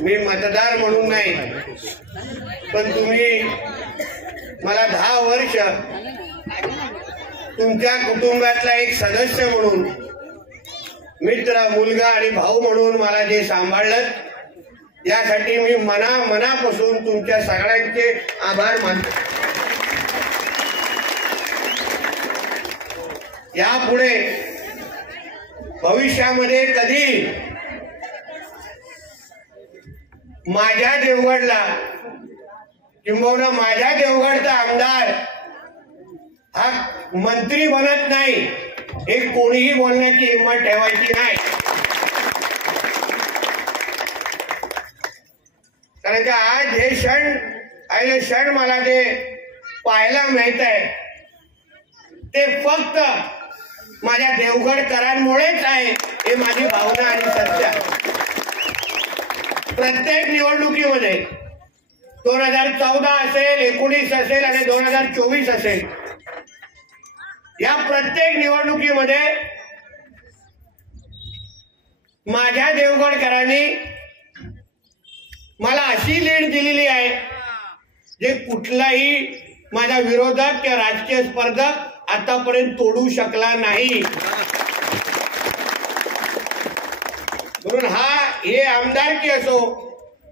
मी मतदार म्हणून नाही, पण तुम्ही मला 10 वर्ष तुमच्या कुटुंबातला एक सदस्य म्हणून, मित्र, मुलगा आणि भाऊ म्हणून मला जे सांभाळलं, यासाठी मी मनापासून तुमच्या सगळ्यांचे आभार मानतो। यापुढे भविष्यामध्ये कधी माझ्या देवगडला किंबहुना माझ्या देवगडचा आमदार हा मंत्री बनत नाही, हे कोणीही बोलण्याची हिंमत ठेवायची नाही। कारण का आज हे क्षण मला जे पाहायला मिळत आहे ते फक्त माझ्या देवगडकरांमुळेच आहे, हे माझी भावना आणि सत्य आहे। प्रत्येक निवडणुकीमध्ये 2014 असेल, 19 असेल आणि 2024 असेल, या प्रत्येक निवडणुकीमध्ये माझ्या देवगडकरांनी मला अशी लीड दिलेली आहे जे कुठलाही माझा विरोधक किंवा राजकीय स्पर्धक आतापर्यंत तोडू शकला नाही। म्हणून हे आमदारकी असो,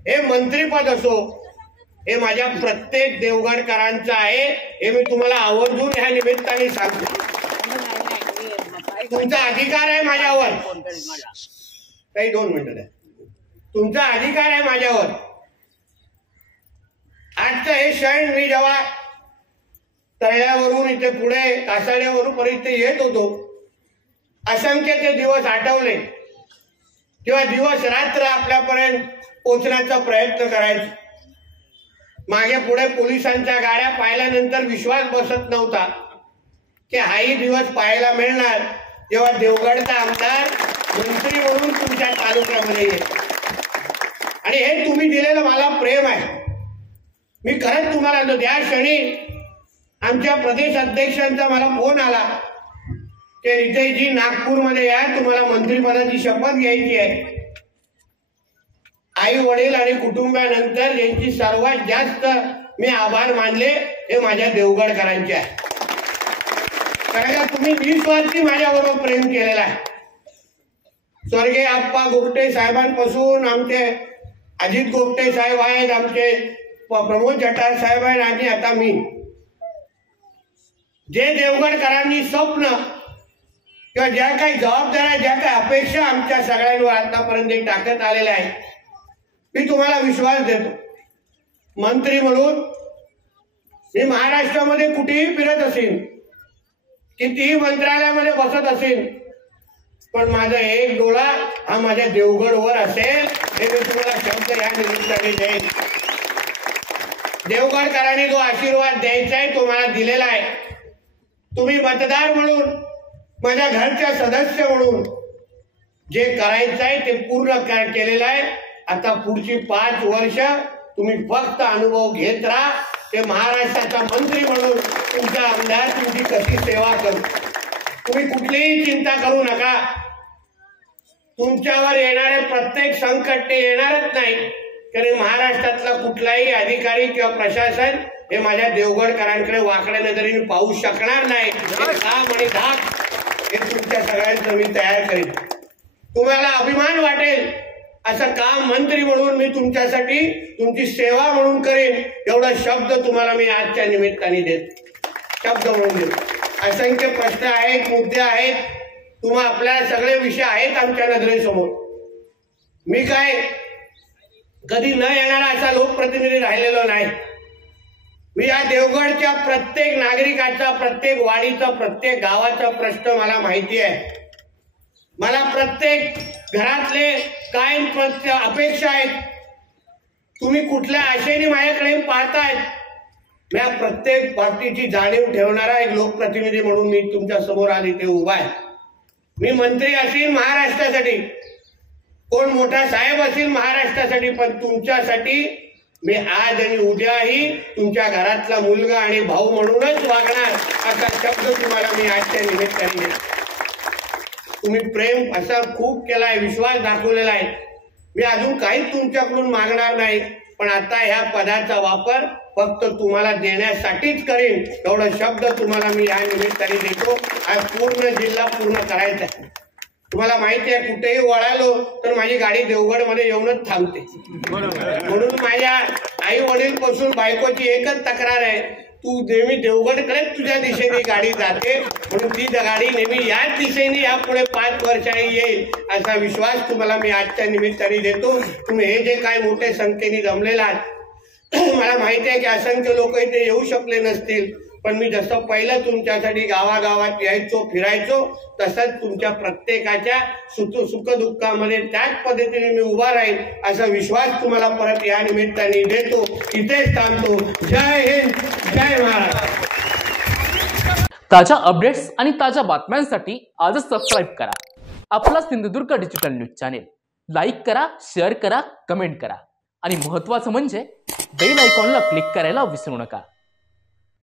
हे मंत्रीपद असो, हे माझ्या प्रत्येक देवगडकरांचं आहे, हे मी तुम्हाला आवर्जून ह्या निमित्ताने सांगतो। तुमचा अधिकार आहे माझ्यावर, काही 2 मिनिटं द्या, तुमचा अधिकार आहे माझ्यावर। आजचं हे क्षण मी जेव्हा तळ्यावरून इथे पुढे कासाड्यावरून पर्यंत येत होतो, असंख्य ते दिवस आठवले, तेव्हा दिवस रात्र आपल्यापर्यंत पोहोचण्याचा प्रयत्न करायचो। मागे पुढे पोलिसांच्या गाड्या पाहिल्यानंतर विश्वास बसत नव्हता की हाही दिवस पाहायला मिळणार जेव्हा देवगडचा आमदार मंत्री म्हणून तुमच्या तालुक्यामध्ये येईल। आणि हे तुम्ही दिलेलं मला प्रेम आहे। मी खरंच तुम्हाला त्या क्षणी आमच्या प्रदेश अध्यक्षांचा मला फोन आला की रितेशजी नागपूरमध्ये या, तुम्हाला मंत्रिपदाची शपथ घ्यायची आहे। आई वडील आणि कुटुंबानंतर ज्यांची सर्वात जास्त मी आभार मानले हे माझ्या देवगडकरांचे आहे। कारण तुम्ही निस्वार्थी माझ्याबरोबर प्रेम केलेला आहे। स्वर्गीय आप्पा गोपटे साहेबांपासून आमचे अजित गोपटे साहेब आहेत, आमचे प्रमोद जठार साहेब आहेत, आणि आता मी, जे देवगडकरांनी स्वप्न किंवा ज्या काही जबाबदाऱ्या, ज्या काही अपेक्षा आमच्या सगळ्यांवर आतापर्यंत टाकत आलेल्या आहेत, मी तुम्हाला विश्वास देतो, मंत्री म्हणून मी महाराष्ट्रामध्ये कुठेही फिरत असेल, कितीही मंत्रालयामध्ये बसत असेल, पण माझा एक डोळा हा माझ्या देवगडवर असेल, हे मी तुम्हाला शब्द या निमित्ताने देईन। देवगडकरांनी जो आशीर्वाद द्यायचा आहे तो मला दिलेला आहे। तुम्ही मतदार म्हणून, माझ्या घरच्या सदस्य म्हणून जे करायचं आहे ते पूर्ण केलेलं आहे। आता पुढची 5 वर्ष तुम्ही फक्त अनुभव घेत राहा, ते महाराष्ट्राचा मंत्री म्हणून तुमचा आमदार तुमची कशी सेवा करू। तुम्ही कुठलीही चिंता करू नका, तुमच्यावर येणारे प्रत्येक संकट ते येणारच नाही, कारण महाराष्ट्रातला कुठलाही अधिकारी किंवा प्रशासन हे माझ्या देवगडकरांकडे वाकड्या नजरेने पाहू शकणार नाही। काम आणि धाक हे तुमच्या सगळ्यांचं मी तयार करेन। तुम्हाला अभिमान वाटेल असं काम मंत्री म्हणून मी तुमच्यासाठी तुमची सेवा म्हणून करेन, एवढा शब्द तुम्हाला मी आजच्या निमित्ताने देतो, शब्द म्हणून देतो। असंख्य प्रश्न आहेत, मुद्दे आहेत, तुम्हा आपल्या सगळे विषय आहेत आमच्या नजरेसमोर। मी काय कधी न येणारा असा लोकप्रतिनिधी राहिलेलो नाही। मी या देवगडच्या प्रत्येक नागरिकाचा, प्रत्येक वाडीचा, प्रत्येक गावाचा प्रश्न मला माहिती आहे। मला प्रत्येक घरातले काय अपेक्षा आहेत, तुम्ही कुठल्या आशेने माझ्याकडे पाहतायत, या प्रत्येक बाबतीची जाणीव ठेवणारा एक लोकप्रतिनिधी म्हणून मी तुमच्या समोर आज इथे उभा आहे। मी मंत्री असेल महाराष्ट्रासाठी, कोण मोठा साहेब असेल महाराष्ट्रासाठी, पण तुमच्यासाठी मी आज आणि उद्याही तुमच्या घरातला मुलगा आणि भाऊ म्हणूनच वागणार, असा शब्द तुम्हाला मी आजच्या निमित्ताने देतो। तुम्ही प्रेम असा खूप केलाय, विश्वास दाखवलेला आहे. मी अजून काहीच तुमच्याकडून मागणार नाही, पण आता ह्या पदाचा वापर फक्त तुम्हाला देण्यासाठीच करेन, एवढा शब्द तुम्हाला मी या निमित्ताने देतो. आज पूर्ण जिल्हा पूर्ण करायचा आहे. तुम्हाला माहिती आहे, कुठेही वळालो तर माझी गाडी देवगडमध्ये येऊनच थांबते. म्हणून माझ्या आई वडील पासून बायकोची एकच तक्रार आहे, तू नेहमी देवगडकडे तुझ्या दिशेने गाडी जाते, म्हणून ती गाडी नेहमी याच दिशेने यापुढे 5 वर्षांनी येईल असा विश्वास तुम्हाला मी आजच्या निमित्ताने देतो. तुम्ही हे जे काय मोठ्या संख्येने जमलेला आहात, मला माहिती आहे की असंख्य लोक इथे येऊ शकले नसतील, पण मी जसं पहिलं तुमच्यासाठी गावागावात यायचो, फिरायचो, तसंच तुमच्या प्रत्येकाच्या सुखदुःखामध्ये त्याच पद्धतीने मी उभा राहील असा विश्वास तुम्हाला परत या निमित्ताने देतो. इथेच थांबतो. जय हिंद, जय महाराष्ट्र. ताज्या अपडेट्स आणि ताज्या बातम्यांसाठी आजच सबस्क्राईब करा आपला Sindhudurg digital news channel. Like करा, शेअर करा, कमेंट करा आणि महत्त्वाचं म्हणजे बेल आयकॉनला क्लिक करायला विसरू नका.